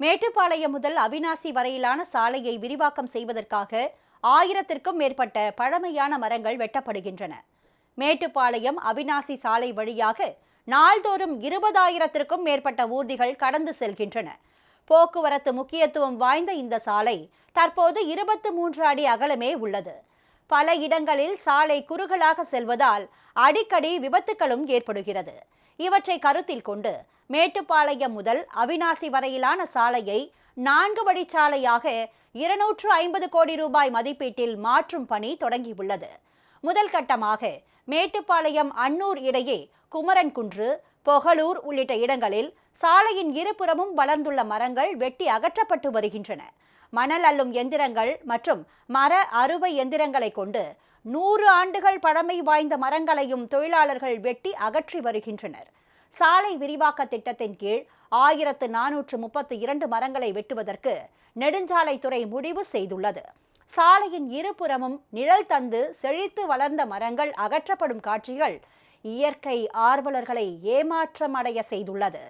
மேட்டுப்பாளையம் முதல் அவிநாசி வரையிலான சாலையை விரிவாக்கம் செய்வதற்காக 1000க்கும் மேற்பட்ட பழமையான மரங்கள் வெட்டப்படுகின்றன. மேட்டுப்பாளையம் அவிநாசி சாலை வழியாக நாள்தோறும் 20,000க்கும் மேற்பட்ட ஊர்திகள் கடந்து செல்கின்றன. போக்குவரத்து முக்கியத்துவம் வாய்ந்த இந்த சாலை தற்போது 23 அடி அகலமே உள்ளது. பல இடங்களில் சாலை குறுகலாக செல்வதால் அடிக்கடி விபத்துகளும் ஏற்படுகிறது. இவற்றை கருத்தில் கொண்டு மேட்டுப்பாளையம் முதல் அவிநாசி வரையிலான சாலையை 4 வழிச்சாலையாக 250 கோடி ரூபாய் மதிப்பீட்டில் மாற்றும் பணி தொடங்கியுள்ளது. முதல் கட்டமாக மேட்டுப்பாளையம் அன்னூர் இடையே குமரன்குன்று, பொகலூர் உள்ளிட்ட இடங்களில் சாலையின் இருபுறமும் வளர்ந்துள்ள மரங்கள் வெட்டி அகற்றப்பட்டு வருகின்றன. மணல் அள்ளும் எந்திரங்கள் மற்றும் மர அறுவை எந்திரங்களை கொண்டு 100 ஆண்டுகள் பழமை வாய்ந்த மரங்களையும் தொழிலாளர்கள் வெட்டி அகற்றி வருகின்றனர். சாலை விரிவாக்க திட்டத்தின் கீழ் 1432 மரங்களை வெட்டுவதற்கு நெடுஞ்சாலைத்துறை முடிவு செய்துள்ளது. சாலையின் இருபுறமும் நிழல் தந்து செழித்து வளர்ந்த மரங்கள் அகற்றப்படும் காட்சிகள் இயற்கை ஆர்வலர்களை ஏமாற்றமடைய செய்துள்ளது.